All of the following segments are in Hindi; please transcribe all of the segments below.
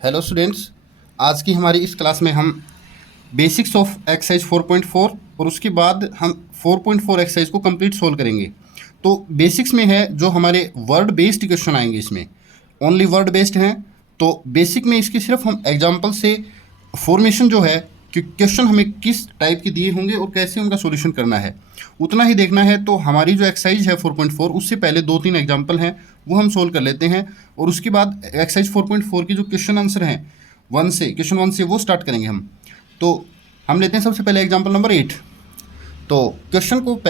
हेलो स्टूडेंट्स, आज की हमारी इस क्लास में हम बेसिक्स ऑफ एक्सरसाइज 4.4 और उसके बाद हम 4.4 एक्सरसाइज को कंप्लीट सोल्व करेंगे। तो बेसिक्स में है जो हमारे वर्ड बेस्ड क्वेश्चन आएंगे, इसमें ओनली वर्ड बेस्ड हैं। तो बेसिक में इसकी सिर्फ हम एग्जांपल से फॉर्मेशन जो है कि क्वेश्चन हमें किस टाइप के दिए होंगे और कैसे उनका सॉल्यूशन करना है उतना ही देखना है। तो हमारी जो एक्सरसाइज है 4.4 उससे पहले 2-3 एग्जांपल हैं वो हम सोल्व कर लेते हैं और उसके बाद एक्सरसाइज 4.4 की जो क्वेश्चन आंसर हैं क्वेश्चन वन से वो स्टार्ट करेंगे हम। तो हम लेते हैं सबसे पहले एग्जाम्पल नंबर 8। तो क्वेश्चन को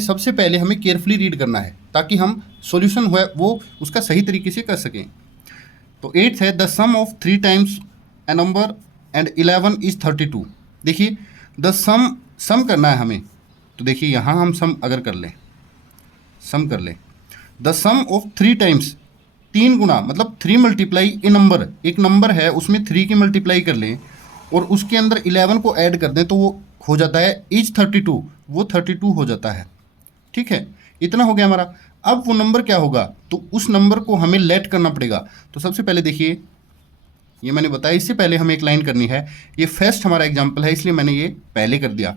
सबसे पहले हमें केयरफुली रीड करना है ताकि हम सॉल्यूशन हुआ वो उसका सही तरीके से कर सकें। तो 8 है the sum of 3 times a number and 11 is 32। देखिए द सम करना है हमें। तो देखिए यहाँ हम सम कर लें द सम ऑफ 3 टाइम्स, 3 गुना मतलब 3 मल्टीप्लाई ए नंबर, एक नंबर है उसमें 3 की मल्टीप्लाई कर लें और उसके अंदर 11 को ऐड कर दें तो वो हो जाता है इज 32, वो 32 हो जाता है। ठीक है, इतना हो गया हमारा। अब वो नंबर क्या होगा, तो उस नंबर को हमें लेट करना पड़ेगा। तो सबसे पहले देखिए, ये मैंने बताया इससे पहले हमें एक लाइन करनी है। ये फर्स्ट हमारा एग्जाम्पल है इसलिए मैंने ये पहले कर दिया।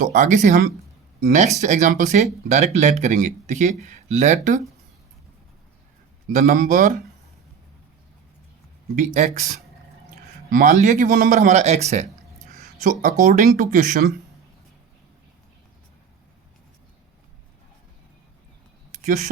तो आगे से हम नेक्स्ट एग्जाम्पल से डायरेक्ट लेट करेंगे। देखिए let the number be x, मान लिया कि वो नंबर हमारा x है। सो अकॉर्डिंग टू क्वेश्चन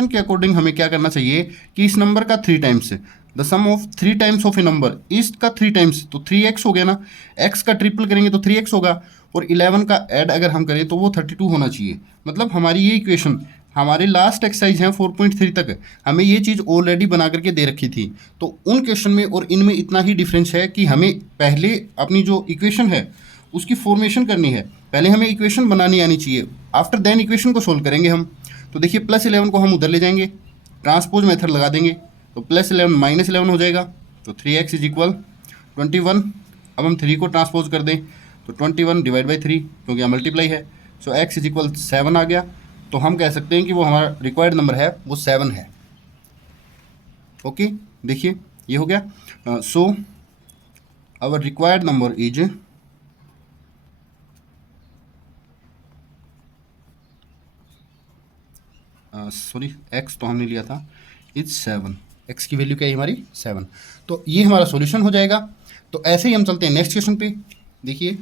के अकॉर्डिंग हमें क्या करना चाहिए कि इस नंबर का 3 times, the sum of 3 times of a number, इसका 3 टाइम्स तो 3x हो गया ना, x का ट्रिपल करेंगे तो 3x होगा और 11 का ऐड अगर हम करें तो वो 32 होना चाहिए। मतलब हमारी ये इक्वेशन हमारे लास्ट एक्सरसाइज हैं 4.3 तक हमें ये चीज़ ऑलरेडी बना करके दे रखी थी। तो उन क्वेश्चन में और इनमें इतना ही डिफरेंस है कि हमें पहले अपनी जो इक्वेशन है उसकी फॉर्मेशन करनी है। पहले हमें इक्वेशन बनानी आनी चाहिए, आफ्टर देन इक्वेशन को सोल्व करेंगे हम। तो देखिए +11 को हम उधर ले जाएंगे, ट्रांसपोज मेथड लगा देंगे तो +11 -11 हो जाएगा। तो 3x इज इक्वल 21। अब हम 3 को ट्रांसपोज कर दें तो 21 डिवाइड बाई 3 क्योंकि यहाँ मल्टीप्लाई है। सो x इज इक्वल 7 आ गया। तो हम कह सकते हैं कि वो हमारा रिक्वायर्ड नंबर है वो 7 है। ओके, देखिए ये हो गया। So our required number is sorry x तो हमने लिया था इज 7, x की वैल्यू क्या है हमारी 7। तो ये हमारा सॉल्यूशन हो जाएगा। तो ऐसे ही हम चलते हैं नेक्स्ट क्वेश्चन पे। देखिए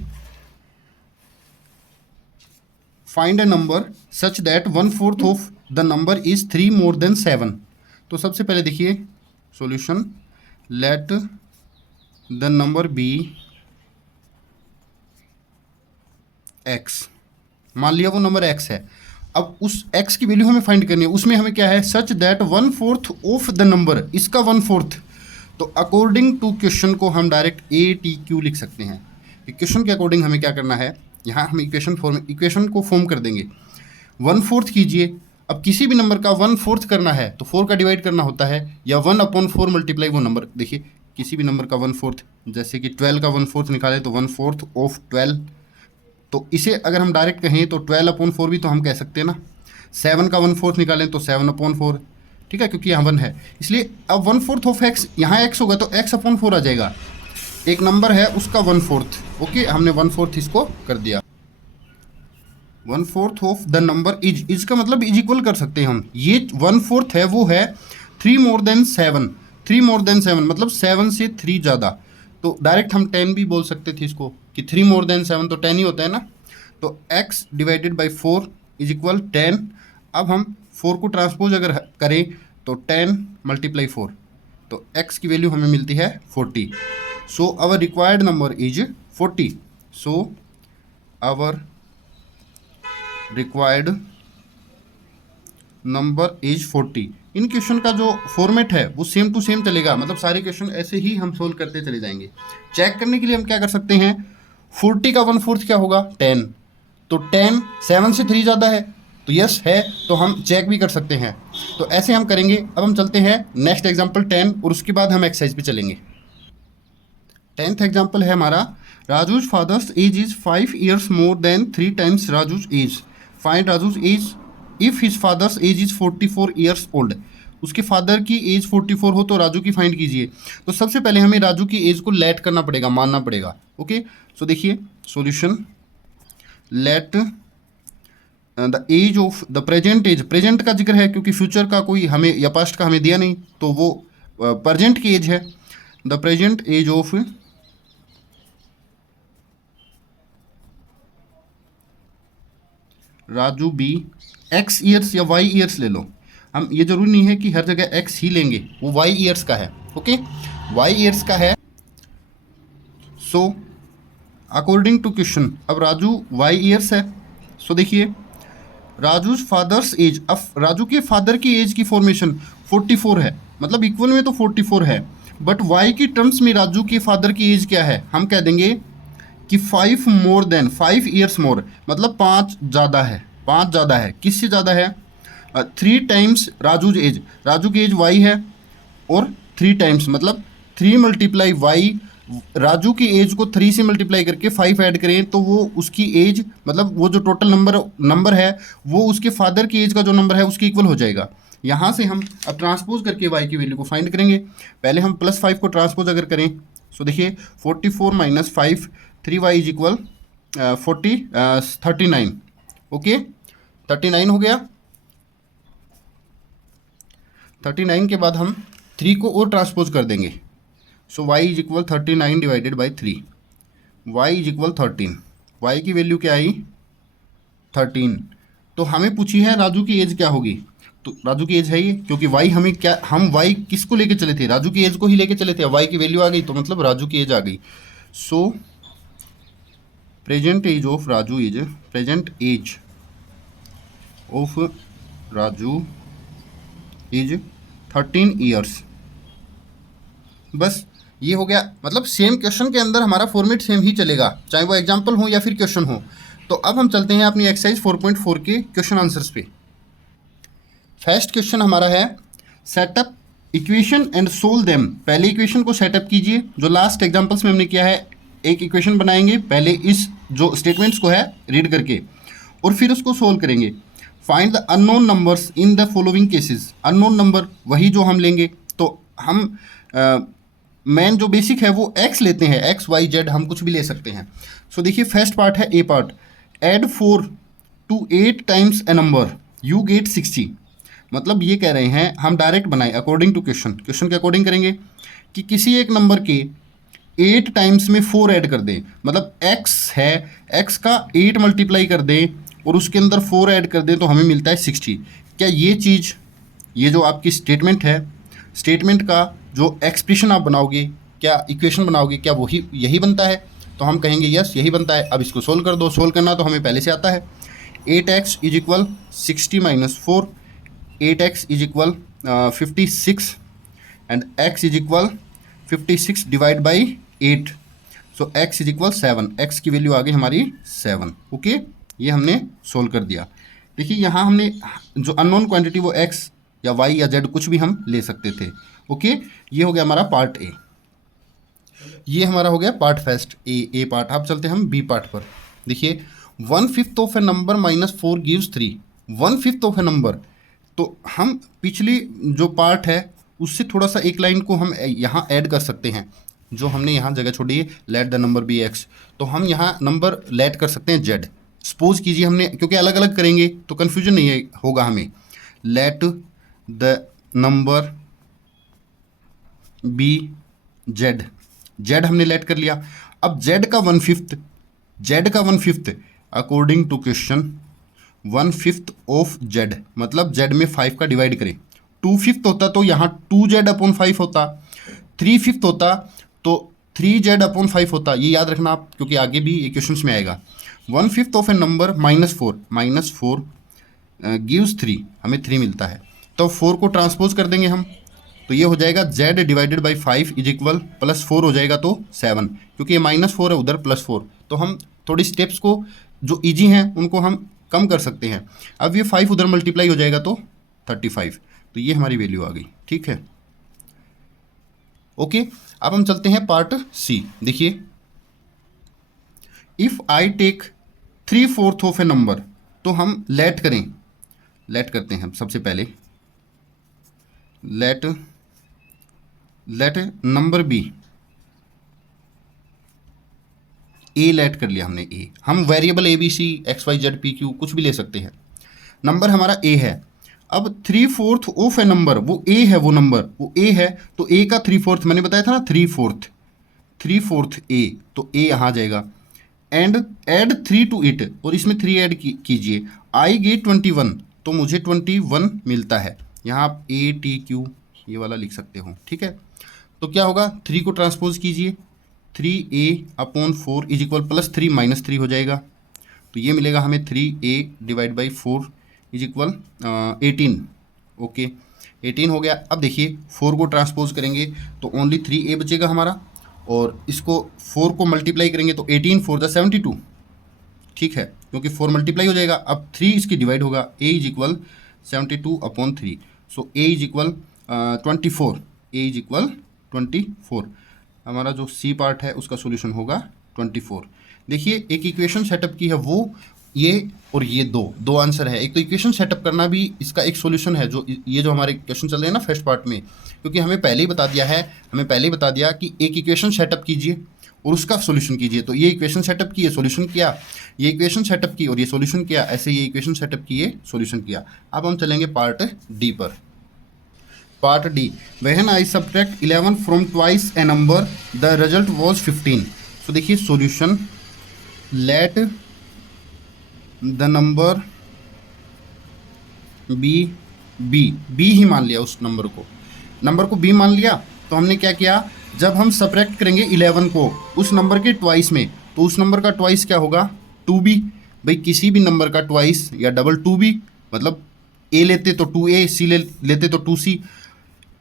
find a number such that 1/4 of the number is 3 more than 7। तो सबसे पहले देखिए solution, let the number be x, मान लिया वो नंबर x है। अब उस x की वैल्यू हमें फाइंड करनी है, उसमें हमें क्या है सच दैट 1/4 ऑफ द नंबर, इसका 1/4। तो अकॉर्डिंग टू क्वेश्चन को हम डायरेक्ट ATQ लिख सकते हैं। क्वेश्चन के अकॉर्डिंग हमें क्या करना है, यहाँ हम इक्वेशन को फॉर्म कर देंगे। 1/4 कीजिए। अब किसी भी नंबर का 1/4 करना है तो 4 का डिवाइड करना होता है या 1/4 मल्टीप्लाई वो नंबर। देखिए किसी भी नंबर का 1/4, जैसे कि 12 का 1/4 निकाले तो 1/4 ऑफ 12। तो इसे अगर हम डायरेक्ट कहें तो 12/4 भी तो हम कह सकते हैं ना। 7 का 1/4 निकालें तो 7/4, ठीक है, क्योंकि यहाँ 1 है इसलिए। अब 1/4 ऑफ x, यहाँ x होगा तो x/4 आ जाएगा। एक नंबर है उसका 1/4। ओके, हमने 1/4 इसको कर दिया। 1/4 ऑफ द नंबर इज का मतलब इज इक्वल कर सकते हैं हम। ये 1/4 है वो है 3 मोर देन 7, 3 मोर देन 7 मतलब 7 से 3 ज़्यादा। तो डायरेक्ट हम 10 भी बोल सकते थे इसको कि 3 मोर देन 7 तो 10 ही होता है ना। तो x divided by 4 is equal 10। अब हम 4 को ट्रांसपोज अगर करें तो 10 मल्टीप्लाई 4, तो x की वैल्यू हमें मिलती है 40। So our required number is 40। So our required number is 40। इन क्वेश्चन का जो फॉर्मेट है वो सेम टू सेम चलेगा, मतलब सारे क्वेश्चन ऐसे ही हम सोल्व करते चले जाएंगे। चेक करने के लिए हम क्या कर सकते हैं, 40 का 1/4 क्या होगा 10। तो 10 7 से 3 ज़्यादा है तो यस है, तो हम चेक भी कर सकते हैं। तो ऐसे हम करेंगे। अब हम चलते हैं नेक्स्ट एग्जाम्पल 10 और उसके बाद हम एक्सरसाइज पे चलेंगे। 10th एग्जाम्पल है हमारा, Raju's father's age is 5 years more than 3 times Raju's age. Find Raju's age if his father's age is 44 years old. उसके फादर की एज 44 हो तो राजू की फाइंड कीजिए। तो सबसे पहले हमें राजू की एज को लेट करना पड़ेगा, मानना पड़ेगा। ओके, सो देखिए solution, let the age of the present age, present का जिक्र है क्योंकि फ्यूचर का कोई हमें या पास्ट का हमें दिया नहीं, तो वो प्रेजेंट की एज है। The present age of Raju be x years या वाई ईयर्स ले लो। हम ये जरूरी नहीं है कि हर जगह एक्स ही लेंगे, वो वाई ईयर्स का है। ओके, वाई ईयर्स का है। सो अकॉर्डिंग टू क्वेश्चन, अब राजू वाई ईयर्स है। सो देखिए राजू फादर्स एज, अब राजू के फादर की एज की फॉर्मेशन 44 है, मतलब इक्वल में तो 44 है, बट वाई की टर्म्स में राजू के फादर की एज क्या है, हम कह देंगे कि 5 मोर देन 5 ईयर्स मोर, मतलब 5 ज़्यादा है, 5 ज़्यादा है। किससे ज़्यादा है? 3 टाइम्स राजू एज, राजू की एज वाई है और 3 टाइम्स मतलब 3 मल्टीप्लाई वाई, राजू की एज को 3 से मल्टीप्लाई करके 5 ऐड करें तो वो उसकी एज, मतलब वो जो टोटल नंबर है वो उसके फादर की एज का जो नंबर है उसके इक्वल हो जाएगा। यहाँ से हम अब ट्रांसपोज करके वाई की वैल्यू को फाइंड करेंगे। पहले हम +5 को ट्रांसपोज अगर करें, सो देखिए 44 - 5, 3y इज इक्वल 39। ओके, 39 हो गया। 39 के बाद हम 3 को और ट्रांसपोज कर देंगे। सो y is equal 39 divided by 3, y is equal 13। y की वैल्यू क्या आई? 13। तो हमें पूछी है राजू की एज क्या होगी, तो राजू की एज है ये, क्योंकि y हमें क्या, हम y किसको लेके चले थे? राजू की एज को ही लेके चले थे। y की वैल्यू आ गई तो मतलब राजू की एज आ गई। So present age of Raju is, present age of Raju is 13 years. बस ये हो गया, मतलब सेम क्वेश्चन के अंदर हमारा फॉर्मेट सेम ही चलेगा, चाहे वो एग्जाम्पल हो या फिर क्वेश्चन हो। तो अब हम चलते हैं अपनी एक्सरसाइज 4.4 के क्वेश्चन आंसर्स पे। फर्स्ट क्वेश्चन हमारा है setup equation and solve them. पहले इक्वेशन को सेटअप कीजिए, जो लास्ट एग्जाम्पल्स में हमने किया है। एक इक्वेशन बनाएंगे पहले इस जो स्टेटमेंट्स को है रीड करके, और फिर उसको सोल्व करेंगे। Find the unknown numbers in the following cases. Unknown number वही जो हम लेंगे, तो हम मेन जो बेसिक है वो x लेते हैं, x y z हम कुछ भी ले सकते हैं। सो देखिए फर्स्ट पार्ट है A part, add 4 to 8 times a number you get 60। मतलब ये कह रहे हैं हम डायरेक्ट बनाए अकॉर्डिंग टू क्वेश्चन, क्वेश्चन के अकॉर्डिंग करेंगे कि किसी एक नंबर के 8 टाइम्स में 4 ऐड कर दें, मतलब x है, x का 8 मल्टीप्लाई कर दें और उसके अंदर 4 ऐड कर दें तो हमें मिलता है 60। क्या ये चीज़, ये जो आपकी स्टेटमेंट है, स्टेटमेंट का जो एक्सप्रेशन आप बनाओगे, क्या इक्वेशन बनाओगे, क्या वही यही बनता है? तो हम कहेंगे यस यही बनता है। अब इसको सोल्व कर दो। सोल्व करना तो हमें पहले से आता है। 8x is equal 60 - 4, 8x is equal 56 and x is equal 56 divide by 8। So x is equal 7, x की वैल्यू आ गई हमारी 7। ओके, ये हमने सोल्व कर दिया। देखिए यहाँ हमने जो अननोन क्वांटिटी वो x या y या z कुछ भी हम ले सकते थे। ओके, ये हो गया हमारा पार्ट ए। ये हमारा हो गया पार्ट फर्स्ट ए पार्ट। अब चलते हैं हम बी पार्ट पर। देखिए 1/5 of a number -4 gives 3। 1/5 of a number, तो हम पिछली जो पार्ट है उससे थोड़ा सा एक लाइन को हम यहाँ ऐड कर सकते हैं। जो हमने यहाँ जगह छोड़ी है let the number be x, तो हम यहाँ नंबर लेट कर सकते हैं जेड। सपोज कीजिए हमने, क्योंकि अलग अलग करेंगे तो कन्फ्यूजन नहीं होगा हमें। Let the number be z, z हमने लेट कर लिया। अब जेड का 1/5, जेड का 1/5 according to question 1/5 of z, मतलब जेड में 5 का डिवाइड करें। 2/5 होता तो यहाँ 2z/5 होता, 3/5 होता तो 3z/5 होता। ये याद रखना आप, क्योंकि आगे भी ये क्वेश्चन में आएगा। 1/5 ऑफ ए नंबर -4 गिव्स 3, हमें 3 मिलता है। तो 4 को ट्रांसपोज कर देंगे हम, तो ये हो जाएगा z divided by 5 is equal +4 हो जाएगा तो 7, क्योंकि ये -4 है उधर +4। तो हम थोड़ी स्टेप्स को जो इजी हैं उनको हम कम कर सकते हैं। अब ये 5 उधर मल्टीप्लाई हो जाएगा तो 35, तो ये हमारी वैल्यू आ गई। ठीक है, ओके। अब हम चलते हैं पार्ट सी। देखिए if I take 3/4 of a number, तो हम लेट करें, लेट करते हैं सबसे पहले। Let number be, a let कर लिया हमने, ए, हम variable a b c x y z p q कुछ भी ले सकते हैं। नंबर हमारा ए है। अब 3/4 ऑफ ए नंबर, वो ए है, वो नंबर वो ए है, तो ए का 3/4 मैंने बताया था ना, 3/4 ए, तो ए यहाँ आ जाएगा। एंड एड 3 टू इट, और इसमें 3 ऐड कीजिए, आई गेट 21, तो मुझे 21 मिलता है। यहाँ आप ए टी क्यू ये वाला लिख सकते हो, ठीक है। तो क्या होगा, 3 को ट्रांसपोज कीजिए, 3a/4 इज इक्वल +3 -3 हो जाएगा, तो ये मिलेगा हमें 3a/4 इज इक्वल 18। ओके, 18 हो गया। अब देखिए 4 को ट्रांसपोज करेंगे तो ओनली 3a बचेगा हमारा, और इसको 4 को मल्टीप्लाई करेंगे तो 18 4 द 72, ठीक है, क्योंकि 4 मल्टीप्लाई हो जाएगा। अब 3 इसकी डिवाइड होगा, a is equal 72/3, so a is equal 24, a is equal 24। हमारा जो सी पार्ट है उसका सॉल्यूशन होगा 24। देखिए एक इक्वेशन सेटअप की है वो, ये और ये दो आंसर है। एक तो इक्वेशन सेटअप करना भी इसका एक सॉल्यूशन है, जो ये जो हमारे क्वेश्चन चल रहे हैं ना फर्स्ट पार्ट में, क्योंकि हमें पहले ही बता दिया कि एक इक्वेशन सेटअप कीजिए और उसका सॉल्यूशन कीजिए। तो ये इक्वेशन सेटअप की, ये सॉल्यूशन किया, ये इक्वेशन सेटअप की और ये सॉल्यूशन किया, ऐसे ये इक्वेशन सेटअप की, ये सॉल्यूशन किया। अब हम चलेंगे पार्ट डी पर। Part D, when I subtract 11 from twice a number the result was 15। So देखिए solution, let the number B ही मान लिया, उस नंबर को बी मान लिया। तो हमने क्या किया, जब हम सब्ट्रैक्ट करेंगे 11 को उस नंबर के ट्वाइस में, तो उस नंबर का ट्वाइस क्या होगा, 2b। भाई किसी भी नंबर का ट्वाइस या डबल 2b, मतलब a लेते तो 2a, c लेते तो 2c।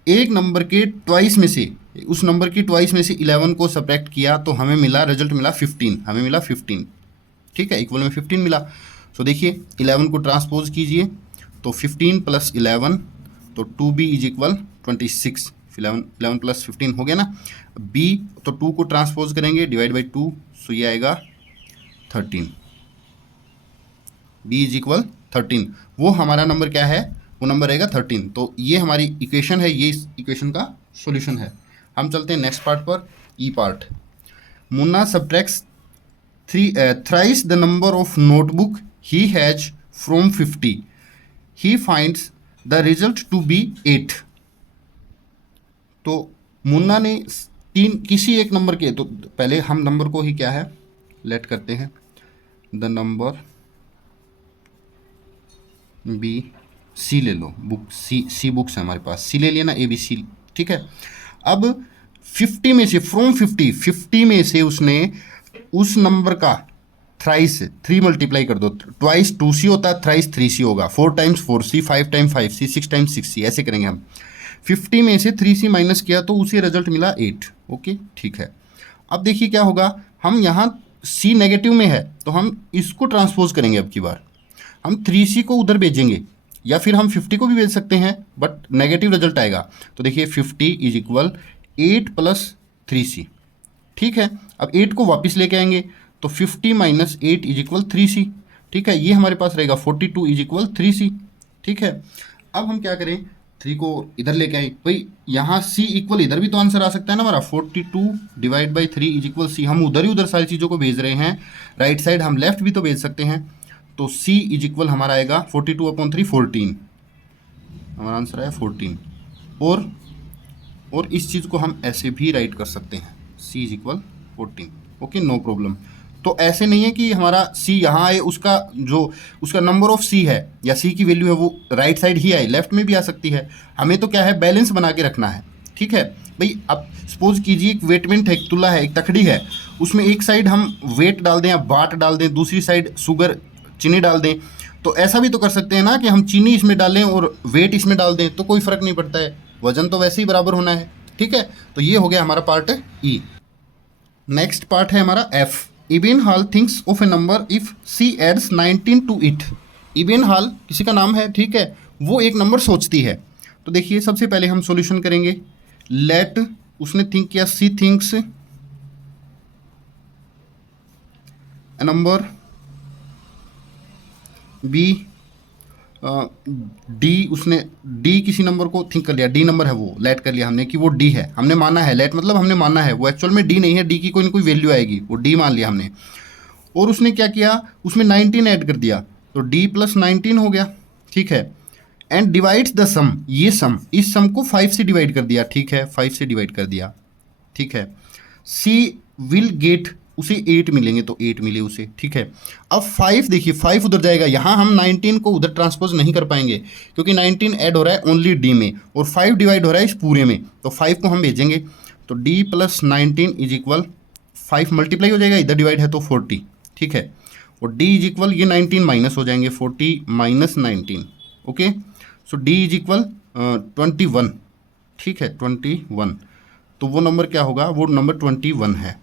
एक नंबर के ट्वाइस में से, उस नंबर की ट्वाइस में से 11 को सब्ट्रैक्ट किया तो हमें मिला, रिजल्ट मिला 15, हमें मिला 15, ठीक है, इक्वल में 15 मिला। सो देखिए 11 को ट्रांसपोज कीजिए तो 15 + 11, तो 2b इज इक्वल 26, 11 + 15 हो गया ना। b तो 2 को ट्रांसपोज करेंगे, डिवाइड बाई 2, सो ये आएगा 13, b इज इक्वल 13। वो हमारा नंबर क्या है, वो नंबर रहेगा 13। तो ये हमारी इक्वेशन है, ये इस इक्वेशन का सॉल्यूशन है। हम चलते हैं नेक्स्ट पार्ट पर, E part. Munna subtracts thrice the number of notebook he has from 50. He finds the result to be 8. तो मुन्ना ने किसी एक नंबर के, तो पहले हम नंबर को ही क्या है लेट करते हैं, द नंबर बी सी ले लो, बुक सी बुक्स है हमारे पास, सी ले लिया ना, ABC, ठीक है। अब 50 में से, फ्रॉम 50 में से उसने उस नंबर का थ्राइस 3 मल्टीप्लाई कर दो, ट्वाइस 2c होता है, थ्राइस 3c होगा, 4 times 4c, 5 times 5c, 6 times 6c, ऐसे करेंगे हम। 50 में से 3c माइनस किया तो उसे रिजल्ट मिला 8। ओके, ठीक है। अब देखिए क्या होगा, हम यहाँ c नेगेटिव में है तो हम इसको ट्रांसपोज करेंगे। अब की बार हम 3c को उधर भेजेंगे, या फिर हम 50 को भी भेज सकते हैं, बट नेगेटिव रिजल्ट आएगा। तो देखिए 50 इज इक्वल 8 + 3c, ठीक है। अब 8 को वापस लेके आएंगे तो 50 - 8 इज इक्वल 3c, ठीक है। ये हमारे पास रहेगा 42 इज इक्वल 3c, ठीक है। अब हम क्या करें, 3 को इधर लेके आए, भाई यहाँ c इक्वल इधर भी तो आंसर आ सकता है ना हमारा, 42 divide by 3 is equal c। हम उधर ही उधर सारी चीज़ों को भेज रहे हैं, राइट साइड हम लेफ्ट भी तो भेज सकते हैं। तो c इज इक्वल हमारा आएगा 42/3, 14, हमारा आंसर आया 14। और इस चीज़ को हम ऐसे भी राइट कर सकते हैं, c is equal 14। Okay, no problem. तो ऐसे नहीं है कि हमारा c यहाँ आए, उसका नंबर ऑफ c है या c की वैल्यू है वो राइट साइड ही आए, लेफ्ट में भी आ सकती है। हमें तो क्या है, बैलेंस बना के रखना है, ठीक है भाई। अब सपोज कीजिए एक वेटमेंट है, एक तुला है, एक तखड़ी है, उसमें एक साइड हम वेट डाल दें या बाट डाल दें, दूसरी साइड शुगर चीनी डाल दें। तो ऐसा भी तो कर सकते हैं ना कि हम चीनी इसमें डालें और वेट इसमें डाल दें, तो कोई फ़र्क नहीं पड़ता है, वजन तो वैसे ही बराबर होना है, ठीक है। तो ये हो गया हमारा पार्ट ई। नेक्स्ट पार्ट है हमारा f. Eban Hall thinks of a number if she adds 19 to it. Eban Hall किसी का नाम है, ठीक है, वो एक नंबर सोचती है। तो देखिए सबसे पहले हम सॉल्यूशन करेंगे, लेट, उसने थिंक किया, सी थिंक्स ए नंबर बी डी, उसने डी किसी नंबर को थिंक कर लिया, डी नंबर है वो, लेट कर लिया हमने कि वो डी है, हमने माना है, लेट मतलब हमने माना है, वो एक्चुअल में डी नहीं है, डी की कोई ना कोई वैल्यू आएगी, वो डी मान लिया हमने। और उसने क्या किया, उसमें 19 ऐड कर दिया, तो डी प्लस 19 हो गया, ठीक है। एंड डिवाइड्स द सम, ये सम, इस सम को 5 से डिवाइड कर दिया, ठीक है, 5 से डिवाइड कर दिया, ठीक है। सी विल गेट, उसे 8 मिलेंगे, तो 8 मिले उसे, ठीक है। अब 5 देखिए, 5 उधर जाएगा, यहाँ हम 19 को उधर ट्रांसपोज नहीं कर पाएंगे क्योंकि 19 ऐड हो रहा है ओनली डी में और 5 डिवाइड हो रहा है इस पूरे में, तो 5 को हम भेजेंगे, तो D plus 19 is equal 5 multiply हो जाएगा, इधर डिवाइड है तो 40, ठीक है। और डी इज इक्वल, ये 19 माइनस हो जाएंगे, 40 minus 19, okay. So D is equal 21, ठीक है, 21। तो वो नंबर क्या होगा, वो नंबर 21 है,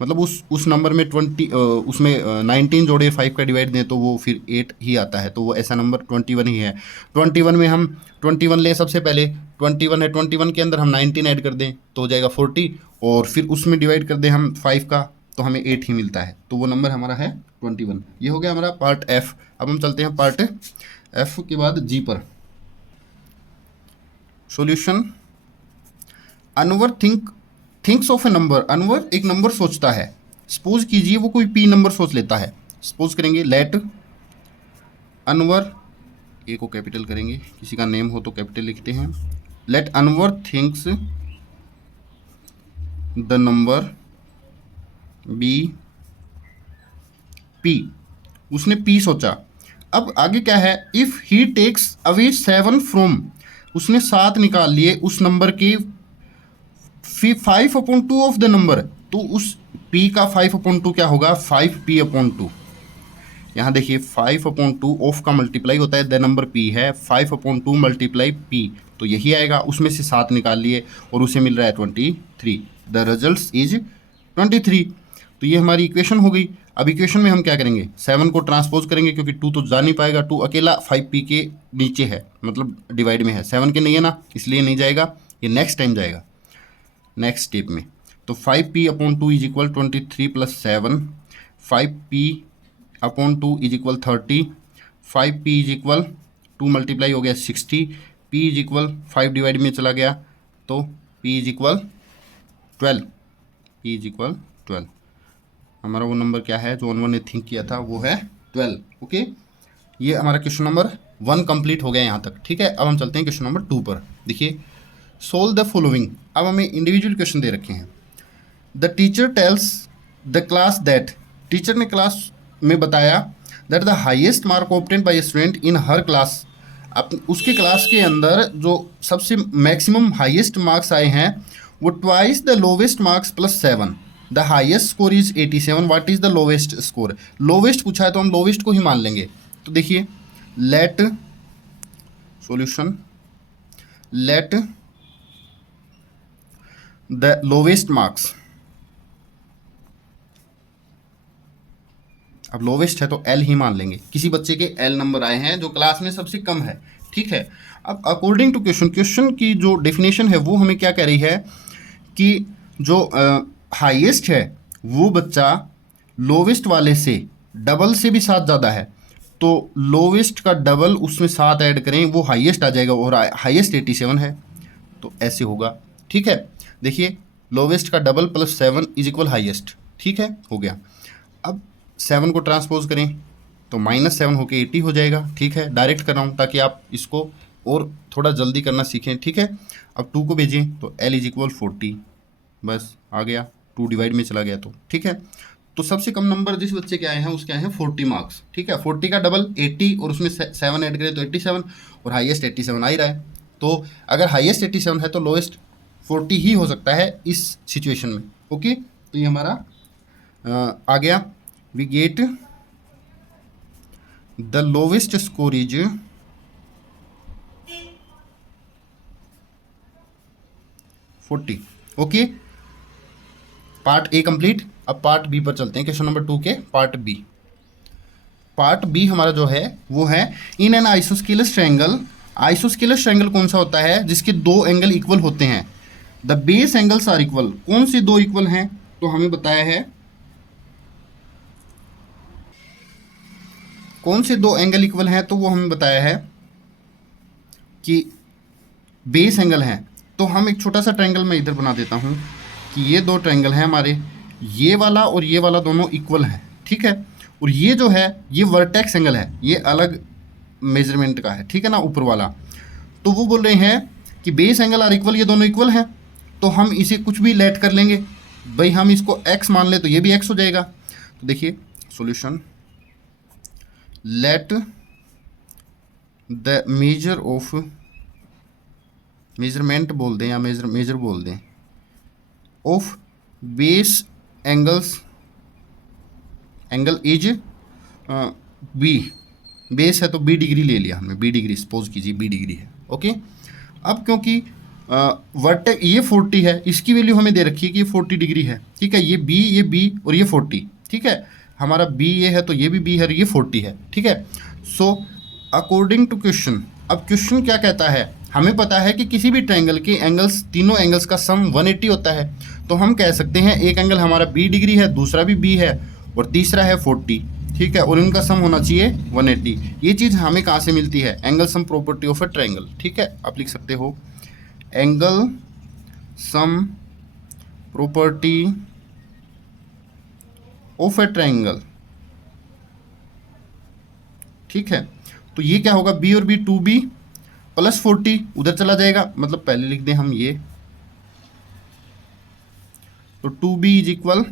मतलब उस नंबर में 20 उसमें 19 जोड़े 5 का डिवाइड दें तो वो फिर 8 ही आता है, तो वो ऐसा नंबर 21 ही है। 21 में हम 21 लें, सबसे पहले 21 है, 21 के अंदर हम 19 ऐड कर दें तो हो जाएगा 40, और फिर उसमें डिवाइड कर दें हम 5 का तो हमें 8 ही मिलता है, तो वो नंबर हमारा है 21। ये हो गया हमारा पार्ट एफ। अब हम चलते हैं पार्ट एफ के बाद जी पर। Solution, Anwar thinks of a number, Anwar एक नंबर सोचता है, सपोज कीजिए वो कोई पी नंबर सोच लेता है, सपोज करेंगे लेट अनवर, ए को कैपिटल करेंगे, किसी का नेम हो तो कैपिटल लिखते हैं, let Anwar thinks the number be p, उसने पी सोचा। अब आगे क्या है, if he takes away 7 from, उसने 7 निकाल लिए उस नंबर के 5/2 ऑफ द नंबर, तो उस p का 5/2 क्या होगा, 5p/2। यहाँ देखिए 5/2 ऑफ का मल्टीप्लाई होता है, द नंबर p है, 5/2 मल्टीप्लाई p, तो यही आएगा, उसमें से 7 निकाल लिए और उसे मिल रहा है 23, द रिजल्ट इज 23। तो ये हमारी इक्वेशन हो गई। अब इक्वेशन में हम क्या करेंगे, 7 को ट्रांसपोज करेंगे क्योंकि 2 तो जा नहीं पाएगा, 2 अकेला 5p के नीचे है, मतलब डिवाइड में है, 7 के नहीं है ना, इसलिए नहीं जाएगा, ये नेक्स्ट टाइम जाएगा नेक्स्ट स्टेप में। तो 5p/2 is equal 23 plus 7, 5p/2 is equal 30, 5p is equal 2 multiply हो गया 60, p इज इक्वल 5 डिवाइड में चला गया तो p is equal 12, p is equal 12। हमारा वो नंबर क्या है जो अनवर ने थिंक किया था, वो है 12, ओके। ये हमारा क्वेश्चन नंबर 1 कंप्लीट हो गया यहाँ तक, ठीक है। अब हम चलते हैं क्वेश्चन नंबर 2 पर। देखिए, सोल्व द फॉलोइंग। अब हमें इंडिविजुअल क्वेश्चन दे रखे हैं। The teacher tells the class that, teacher ने क्लास में बताया that the highest mark obtain bye student in her class, उसके क्लास के अंदर जो सबसे मैक्सिमम हाईएस्ट मार्क्स आए हैं वो twice the lowest marks plus 7, the highest score is 87, what is the lowest score. Lowest पूछा है तो हम लोवेस्ट को ही मान लेंगे। तो देखिए, let solution, let the lowest marks, अब लोवेस्ट है तो एल ही मान लेंगे, किसी बच्चे के एल नंबर आए हैं जो क्लास में सबसे कम है, ठीक है। अब अकॉर्डिंग टू क्वेश्चन की जो डेफिनेशन है वो हमें क्या कह रही है कि जो हाईएस्ट है वो बच्चा लोवेस्ट वाले से डबल से भी 7 ज़्यादा है, तो लोवेस्ट का डबल उसमें 7 ऐड करें वो हाईएस्ट आ जाएगा, और हाईएस्ट 87 है, तो ऐसे होगा, ठीक है। देखिए, लोवेस्ट का double plus 7 is equal highest, ठीक है, हो गया। अब 7 को ट्रांसपोज करें तो -7 होके 80 हो जाएगा, ठीक है। डायरेक्ट कर रहा हूँ ताकि आप इसको और थोड़ा जल्दी करना सीखें, ठीक है। अब 2 को भेजें तो L इज इक्वल 40, बस आ गया, 2 डिवाइड में चला गया तो, ठीक है। तो सबसे कम नंबर जिस बच्चे के आए हैं उसके आए हैं 40 मार्क्स, ठीक है। 40 का डबल 80 और उसमें 7 ऐड करें तो 87, और हाईएस्ट 87 आ ही रहा है, तो अगर हाईएस्ट 87 है तो लोएस्ट 40 ही हो सकता है इस सिचुएशन में, ओके। तो ये हमारा आ गया, we get the lowest score is 40, okay. Part a complete. अब पार्ट बी पर चलते हैं, क्वेश्चन नंबर 2 के पार्ट बी। पार्ट बी हमारा जो है वो है in an isosceles triangle. Isosceles triangle कौन सा होता है, जिसके 2 एंगल इक्वल होते हैं, the base angles are equal. कौन से 2 इक्वल हैं, तो हमें बताया है कौन से 2 एंगल इक्वल हैं, तो वो हमें बताया है कि बेस एंगल हैं, तो हम एक छोटा सा ट्रायंगल मैं इधर बना देता हूँ कि ये दो ट्रायंगल हैं हमारे, ये वाला और ये वाला दोनों इक्वल हैं, ठीक है। और ये जो है ये वर्टेक्स एंगल है, ये अलग मेजरमेंट का है, ठीक है ना, ऊपर वाला। तो वो बोल रहे हैं कि बेस एंगल आर इक्वल, ये दोनों इक्वल हैं, तो हम इसे कुछ भी लेट कर लेंगे। भाई हम इसको x मान ले तो ये भी x हो जाएगा। तो देखिए solution, let the measure of, measurement बोल दें या मेजर बोल दें, of base angles, angle is b, base है तो b डिग्री ले लिया हमने, b डिग्री सपोज कीजिए b डिग्री है, ओके। अब क्योंकि वर्टेक्स ये 40 है, इसकी वैल्यू हमें दे रखी है कि ये 40 डिग्री है, ठीक है, ये b और ये 40, ठीक है, हमारा b ये है तो ये भी b है और ये 40 है, ठीक है। सो अकॉर्डिंग टू क्वेश्चन, अब क्वेश्चन क्या कहता है, हमें पता है कि किसी भी ट्रायंगल के एंगल्स, तीनों एंगल्स का सम 180 होता है, तो हम कह सकते हैं एक एंगल हमारा b डिग्री है, दूसरा भी b है और तीसरा है 40, ठीक है, और इनका सम होना चाहिए 180। ये चीज़ हमें कहाँ से मिलती है, angle sum property of A triangle, ठीक है। आप लिख सकते हो angle sum property of A triangle, ठीक है। तो ये क्या होगा, b और b 2b प्लस 40 उधर चला जाएगा, मतलब पहले लिख दें हम ये, तो 2b इज इक्वल,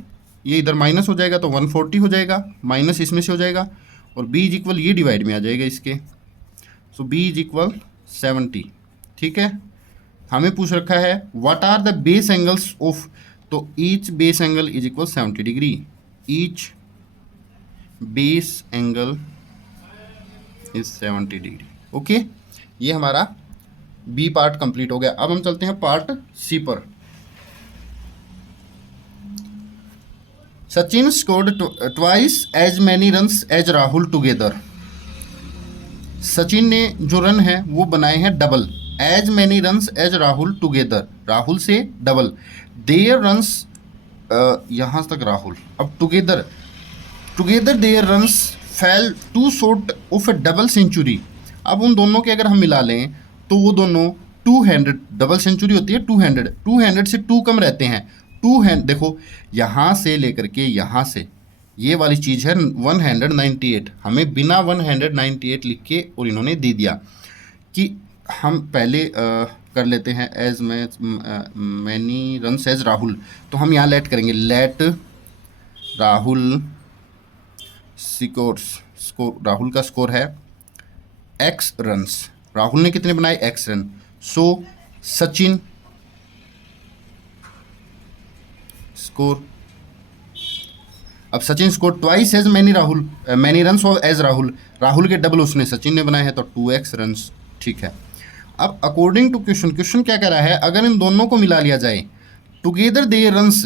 ये इधर माइनस हो जाएगा तो 140 हो जाएगा, माइनस इसमें से हो जाएगा, और b इज इक्वल ये डिवाइड में आ जाएगा इसके, सो b इज इक्वल 70, ठीक है। हमें पूछ रखा है what are the base angles of, तो each base angle is equal 70 degree, each base angle is 70 degree, okay. ये हमारा बी पार्ट कंप्लीट हो गया। अब हम चलते हैं पार्ट सी पर। Sachin scored twice as many runs as Rahul together, Sachin ने जो रन है वो बनाए हैं double, as many runs as Rahul together, Rahul से डबल, देयर रन्स, यहाँ तक राहुल, अब together their runs fell two short of a double century. अब उन दोनों के अगर हम मिला लें तो वो दोनों 200, डबल सेंचुरी होती है 200 से 2 कम रहते हैं, 200, देखो यहाँ से लेकर के यहाँ से ये वाली चीज़ है 198, हमें बिना 198 लिख के और इन्होंने दे दिया कि हम पहले कर लेते हैं as many runs as Rahul, तो हम यहाँ लेट करेंगे, लेट राहुल स्कोर, राहुल का स्कोर है x रन्स, राहुल ने कितने बनाए x run, so Sachin score, अब Sachin score twice as many Rahul, many runs और एज राहुल, राहुल के डबल उसने सचिन ने बनाए हैं तो 2x रन्स, ठीक है। अब अकॉर्डिंग टू क्वेश्चन क्या कह रहा है, अगर इन दोनों को मिला लिया जाए, टुगेदर दे रन्स,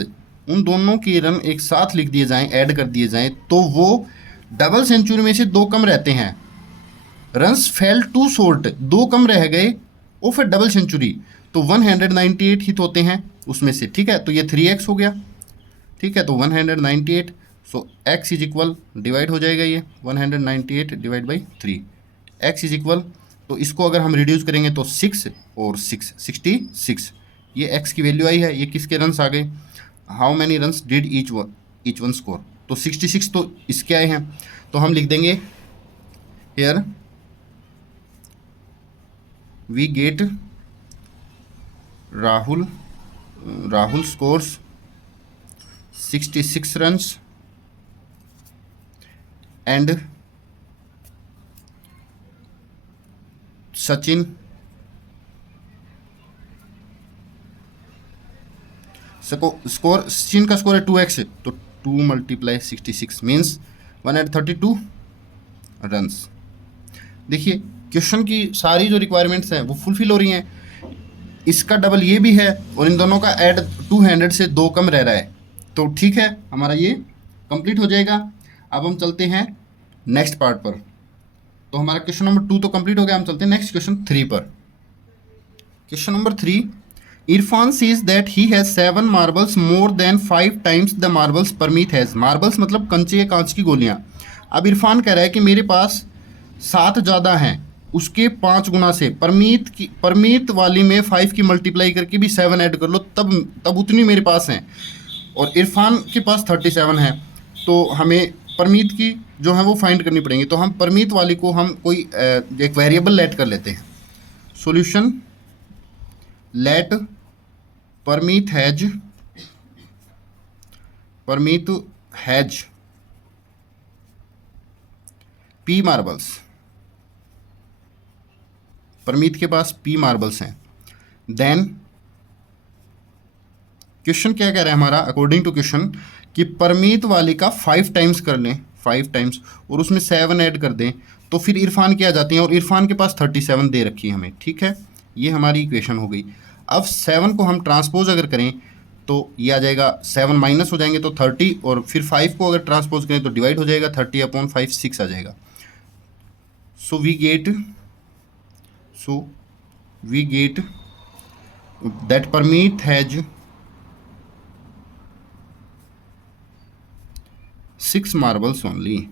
उन दोनों के रन एक साथ लिख दिए जाएं, ऐड कर दिए जाएं, तो वो डबल सेंचुरी में से 2 कम रहते हैं, रन्स फेल टू शॉर्ट, 2 कम रह गए ऑफ ए डबल सेंचुरी, तो 198 हिट होते हैं उसमें से, ठीक है। तो ये 3x हो गया, ठीक है, तो 198, सो x इज इक्वल, डिवाइड हो जाएगा ये 198 divide by 3, x is equal, तो इसको अगर हम रिड्यूस करेंगे तो 6 और 6 66, ये x की वैल्यू आई है। ये किसके रन्स आ गए, how many runs did each one score, तो 66 तो इसके आए हैं, तो हम लिख देंगे here we get Rahul scores 66 runs and Sachin score, Sachin का स्कोर है 2x, तो 2 × 66 मीन्स 132 रन्स। देखिए क्वेश्चन की सारी जो रिक्वायरमेंट्स हैं वो फुलफिल हो रही हैं, इसका डबल ये भी है और इन दोनों का ऐड 200 से 2 कम रह रहा है, तो ठीक है हमारा ये कंप्लीट हो जाएगा। अब हम चलते हैं नेक्स्ट पार्ट पर, तो हमारा क्वेश्चन नंबर 2 तो कंप्लीट हो गया, हम चलते हैं नेक्स्ट क्वेश्चन 3 पर। Question number 3, Irfan sees that he has 7 marbles more than 5 times the marbles Parmeet has। Marbles मतलब कंचे, कांच की गोलियां। अब इरफान कह रहा है कि मेरे पास 7 ज़्यादा हैं उसके 5 गुना से परमीत वाली में 5 की मल्टीप्लाई करके भी 7 ऐड कर लो, तब उतनी मेरे पास हैं। और इरफान के पास 37 है, तो हमें परमीत की जो है वो फाइंड करनी पड़ेंगी। तो हम परमीत वाली को हम कोई एक वेरिएबल लेट कर लेते हैं। Solution let Parmeet has P marbles. Parmeet के पास P मार्बल्स हैं। देन क्वेश्चन क्या कह रहा है हमारा, अकॉर्डिंग टू क्वेश्चन, कि परमीत वाली का 5 टाइम्स कर लें, 5 टाइम्स, और उसमें 7 ऐड कर दें, तो फिर इरफान की आ जाती हैं, और इरफान के पास 37 दे रखी है हमें। ठीक है, ये हमारी इक्वेशन हो गई। अब 7 को हम ट्रांसपोज अगर करें तो ये आ जाएगा, 7 माइनस हो जाएंगे तो 30, और फिर 5 को अगर ट्रांसपोज करें तो डिवाइड हो जाएगा, 30/5 6 आ जाएगा। So we get that Parmeet has 6 marbles only.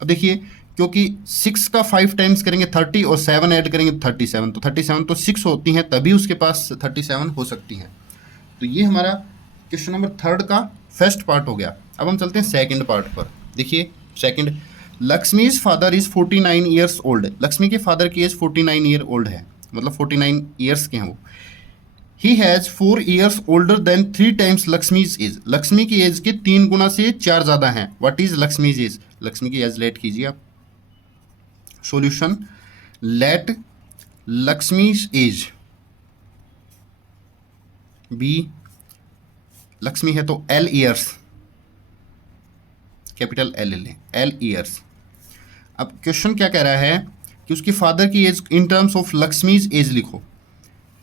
अब देखिए, क्योंकि 6 का 5 टाइम्स करेंगे 30 और 7 ऐड करेंगे 37, तो 37 तो 6 होती हैं, तभी उसके पास 37 हो सकती हैं। तो ये हमारा क्वेश्चन नंबर 3 का फर्स्ट पार्ट हो गया। अब हम चलते हैं सेकंड पार्ट पर। देखिए second, Lakshmi's father is 49 years old. Lakshmi के फादर की एज 49 ईयर ओल्ड है, मतलब 49 ईयर्स के हैं वो। He has 4 years older than 3 times Lakshmi's age. Lakshmi की एज के 3 गुना से 4 ज़्यादा हैं। What is Lakshmi's age? Lakshmi की एज लेट कीजिए आप। Solution let Lakshmi's age be, Lakshmi है तो L ईयर्स, कैपिटल L लें, L ईयर्स। अब क्वेश्चन क्या कह रहा है कि उसकी फादर की age in terms of Lakshmi's age लिखो।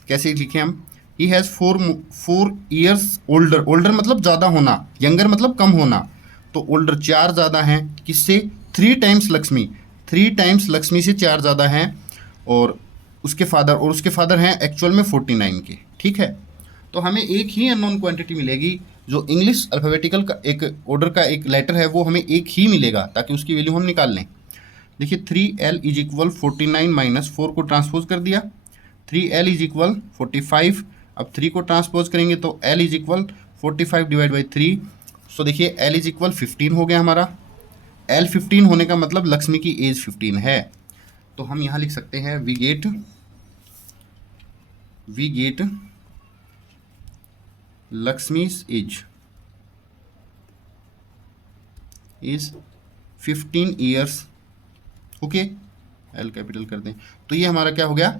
कैसे लिखें हम? ही हैज़ 4 ईयर्स ओल्डर। ओल्डर मतलब ज़्यादा होना, यंगर मतलब कम होना, तो ओल्डर 4 ज़्यादा हैं किससे? 3 टाइम्स लक्ष्मी, 3 टाइम्स लक्ष्मी से 4 ज़्यादा हैं, और उसके फादर हैं एक्चुअल में 49 के। ठीक है, तो हमें एक ही अननोन क्वांटिटी मिलेगी, जो इंग्लिश अल्फ़ाबेटिकल का एक ऑर्डर का एक लेटर है वो हमें एक ही मिलेगा, ताकि उसकी वैल्यू हम निकाल लें। देखिए 3L इज इक्वल 49 माइनस 4 को ट्रांसपोज कर दिया, 3L इज इक्वल 45। अब 3 को ट्रांसपोज करेंगे तो L is equal 45 divide by 3। सो देखिए L इज इक्वल 15 हो गया हमारा। L 15 होने का मतलब लक्ष्मी की एज 15 है, तो हम यहाँ लिख सकते हैं we get Lakshmi's age is 15 years. Okay, L capital कर दें, तो ये हमारा क्या हो गया,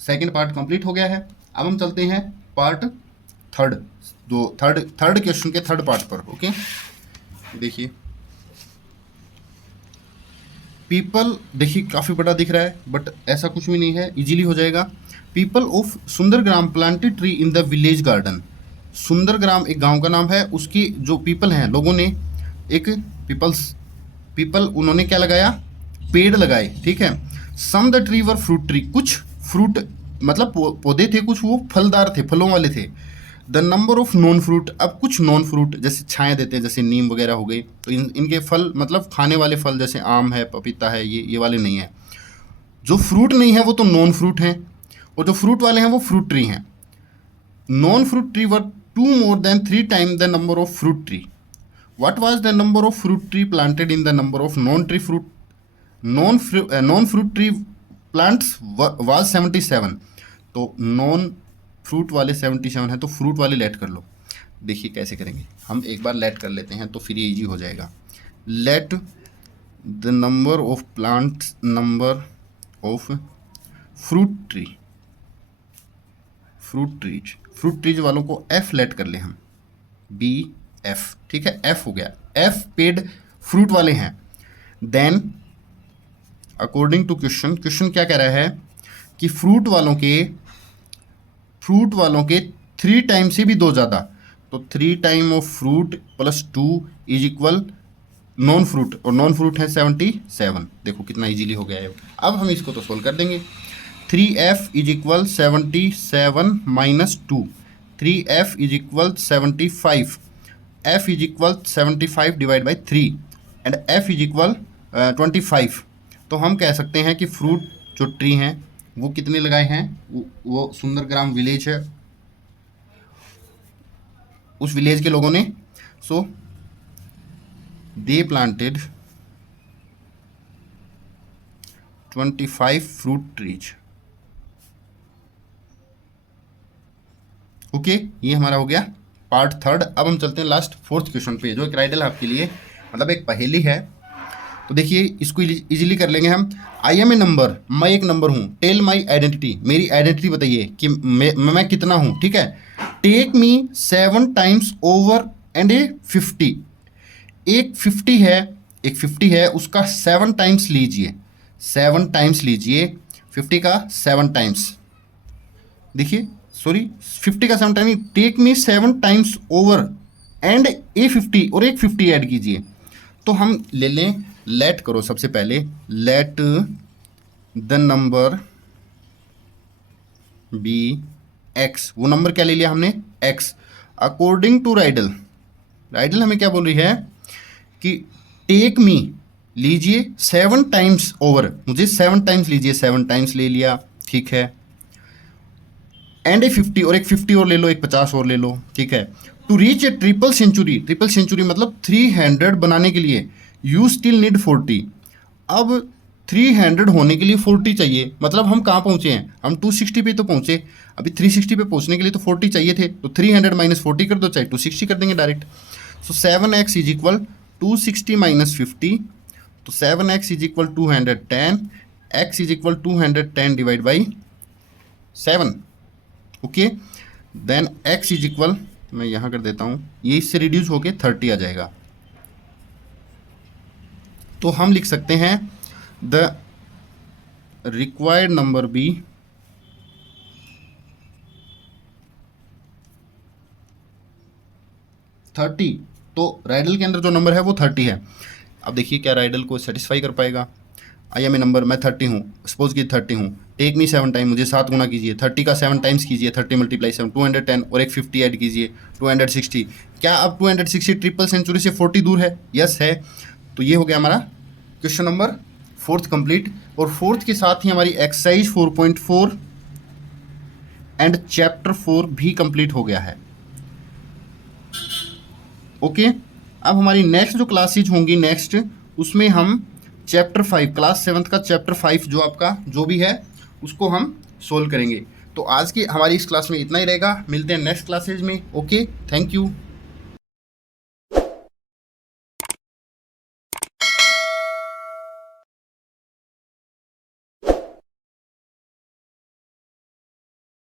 सेकंड पार्ट कंप्लीट हो गया है। अब हम चलते हैं पार्ट थर्ड, जो थर्ड क्वेश्चन के थर्ड पार्ट पर। ओके, देखिए पीपल, देखिए काफ़ी बड़ा दिख रहा है बट ऐसा कुछ भी नहीं है, इजीली हो जाएगा। People of Sundargram planted tree in the village garden. Sundargram एक गांव का नाम है, उसकी जो पीपल हैं, लोगों ने एक पीपल उन्होंने क्या लगाया, पेड़ लगाए। ठीक है, some the tree were fruit tree, कुछ फ्रूट मतलब पौधे थे, कुछ वो फलदार थे, फलों वाले थे। The number of non fruit, अब कुछ नॉन फ्रूट जैसे छाएँ देते हैं, जैसे नीम वगैरह हो गई, तो इनके फल मतलब खाने वाले फल जैसे आम है, पपीता है, ये वाले नहीं है। जो फ्रूट नहीं है वो तो नॉन फ्रूट हैं, और जो फ्रूट वाले हैं वो फ्रूट ट्री हैं। Non fruit tree were 2 more than 3 times the number of fruit tree. What was the number of fruit tree planted in the number of non-fruit tree plants was 77. तो नॉन फ्रूट वाले 77 है, तो फ्रूट वाले लेट कर लो। देखिए कैसे करेंगे, हम एक बार लेट कर लेते हैं तो फिर ये इजी हो जाएगा। Late the number of plants, number of fruit trees वालों को F लेट कर ले हम, BF। ठीक है, F हो गया, F पेड फ्रूट वाले हैं। देन अकॉर्डिंग टू क्वेश्चन क्या कह रहा है कि फ्रूट वालों के 3 टाइम से भी 2 ज़्यादा, तो 3 time of fruit plus 2 is equal non fruit, और नॉन फ्रूट है 77। देखो कितना इजीली हो गया है। अब हम इसको तो सोल्व कर देंगे। 3F is equal 77 minus 2, 3F is equal 75, F is equal 75 divide by 3, and F is equal 25। तो हम कह सकते हैं कि फ्रूट जो ट्री हैं वो कितने लगाए हैं, वो सुंदरग्राम विलेज है, उस विलेज के लोगों ने, सो दे प्लांटेड 25 फ्रूट ट्रीज। ओके, ये हमारा हो गया पार्ट थर्ड। अब हम चलते हैं लास्ट फोर्थ क्वेश्चन पे, जो एक राइडल आपके लिए मतलब एक पहेली है। तो देखिए इसको इजीली कर लेंगे हम। आई एम ए नंबर, मैं एक नंबर हूँ। टेल माई आइडेंटिटी, मेरी आइडेंटिटी बताइए कि मैं कितना हूँ, ठीक है। Take me 7 times over and a 50, एक 50 है उसका 7 टाइम्स लीजिए, 7 टाइम्स लीजिए, 50 का 7 टाइम्स, देखिए सॉरी 50 का 7 time, take me 7 times over and a 50, और एक 50 ऐड कीजिए। तो हम ले लें, लेट करो सबसे पहले, let the number be x, वो नंबर क्या ले लिया हमने, x. According to riddle, riddle हमें क्या बोल रही है कि टेक मी लीजिए 7 टाइम्स ओवर, मुझे 7 टाइम्स लीजिए, 7 टाइम्स ले लिया, ठीक है। एंड ए 50, और एक 50 और ले लो, एक 50 और ले लो, ठीक है। To reach a triple century, triple century मतलब 300 बनाने के लिए यू स्टिल नीड 40। अब 300 होने के लिए 40 चाहिए, मतलब हम कहाँ पहुँचे हैं, हम 260 पे तो पहुँचे, अभी 360 पे पहुँचने के लिए तो 40 चाहिए थे, तो 300 माइनस 40 कर दो, चाहे 260 कर देंगे direct. So 7x is equal 260 minus 50, तो 7x is equal 210, x is equal 210 divide by 7, okay. Then x is equal, मैं यहाँ कर देता हूँ, ये इससे रिड्यूस होके 30 आ जाएगा। तो हम लिख सकते हैं द रिक्वायर्ड नंबर बी 30। तो राइडल के अंदर जो नंबर है वो 30 है। अब देखिए क्या राइडल को सेटिस्फाई कर पाएगा। आई एम ए नंबर, मैं 30 हूँ, सपोज कि 30 हूँ। टेक मी 7 टाइम, मुझे 7 गुना कीजिए, 30 का 7 टाइम्स कीजिए, 30 मल्टीप्लाई 7 210, और एक 50 ऐड कीजिए 260। क्या अब 260 ट्रिपल सेंचुरी से 40 दूर है? यस है। तो ये हो गया हमारा क्वेश्चन नंबर 4th कंप्लीट। और 4th के साथ ही हमारी एक्सरसाइज 4.4 एंड चैप्टर 4 भी कंप्लीट हो गया है। ओके, अब हमारी नेक्स्ट जो क्लासेज होंगी नेक्स्ट, उसमें हम चैप्टर 5, क्लास 7th का चैप्टर 5 जो आपका जो भी है उसको हम सोल्व करेंगे। तो आज की हमारी इस क्लास में इतना ही रहेगा, मिलते हैं नेक्स्ट क्लासेज में। Okay, thank you.